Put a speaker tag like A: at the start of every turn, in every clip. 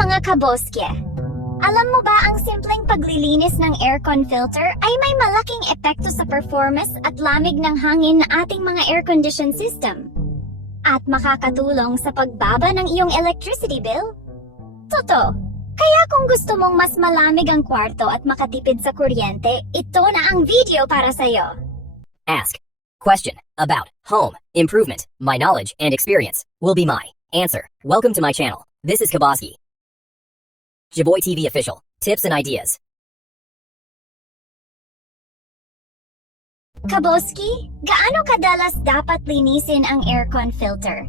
A: mga kaboske! Alam mo ba ang simpleng paglilinis ng aircon filter ay may malaking epekto sa performance at lamig ng hangin na ating mga air condition system? At makakatulong sa pagbaba ng iyong electricity bill? Toto, kaya kung gusto mong mas malamig ang kwarto at makatipid sa kuryente, ito na ang video para sa'yo.
B: Ask. Question. About. Home. Improvement. My knowledge and experience will be my answer. Welcome to my channel. This is Kaboski. Jaboy TV official. Tips and ideas.
A: Kaboski, gaano kadalas dapat linisin ang aircon filter?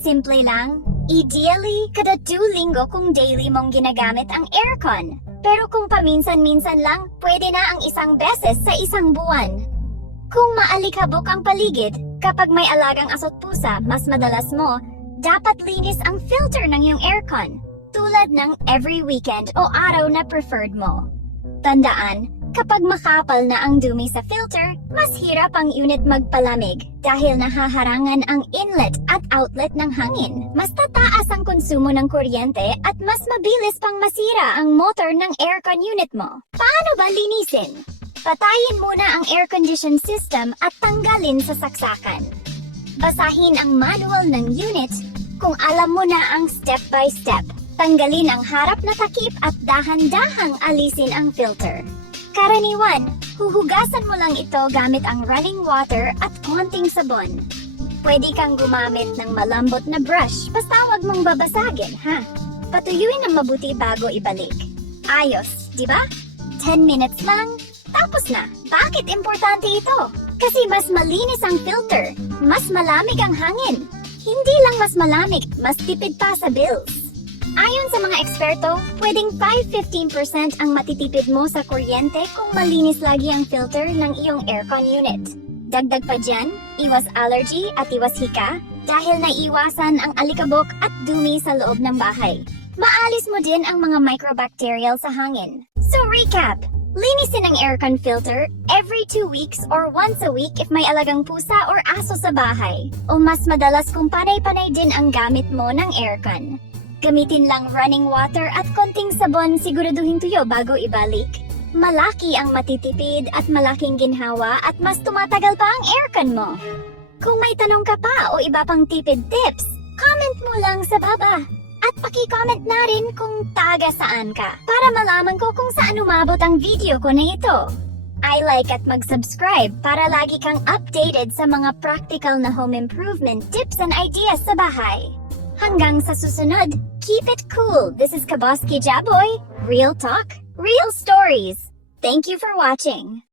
A: Simple lang, ideally, kada 2 linggo kung daily mong ginagamit ang aircon. Pero kung paminsan-minsan lang, pwede na ang isang beses sa isang buwan. Kung maalikabok ang paligid, kapag may alagang asot pusa, mas madalas mo, dapat linis ang filter ng iyong aircon, tulad ng every weekend o araw na preferred mo. Tandaan, kapag makapal na ang dumi sa filter, mas hirap ang unit magpalamig dahil nahaharangan ang inlet at outlet ng hangin. Mas tataas ang konsumo ng kuryente at mas mabilis pang masira ang motor ng aircon unit mo. Paano ba linisin? Patayin muna ang air condition system at tanggalin sa saksakan. Basahin ang manual ng unit kung alam mo na ang step by step. Tanggalin ang harap na takip at dahan-dahang alisin ang filter. Karaniwan, huhugasan mo lang ito gamit ang running water at konting sabon. Pwede kang gumamit ng malambot na brush basta wag mong babasagin, ha? Patuyuin ng mabuti bago ibalik. Ayos, di ba? 10 minutes lang, tapos na. Bakit importante ito? Kasi mas malinis ang filter, mas malamig ang hangin. Hindi lang mas malamig, mas tipid pa sa bills. Ayon sa mga eksperto, pwedeng 5-15% ang matitipid mo sa kuryente kung malinis lagi ang filter ng iyong aircon unit. Dagdag pa dyan, iwas allergy at iwas hika dahil naiwasan ang alikabok at dumi sa loob ng bahay. Maalis mo din ang mga microbacterial sa hangin. So recap, linisin ang aircon filter every 2 weeks or once a week if may alagang pusa or aso sa bahay. O mas madalas kung panay-panay din ang gamit mo ng aircon. Gamitin lang running water at konting sabon siguraduhin tuyo bago ibalik. Malaki ang matitipid at malaking ginhawa at mas tumatagal pa ang aircon mo. Kung may tanong ka pa o iba pang tipid tips, comment mo lang sa baba. At paki-comment na rin kung taga saan ka para malaman ko kung saan umabot ang video ko na ito. I like at mag-subscribe para lagi kang updated sa mga practical na home improvement tips and ideas sa bahay. Hanggang sa susunod, keep it cool. This is Kaboski Jaboy. Real talk, real stories. Thank you for watching.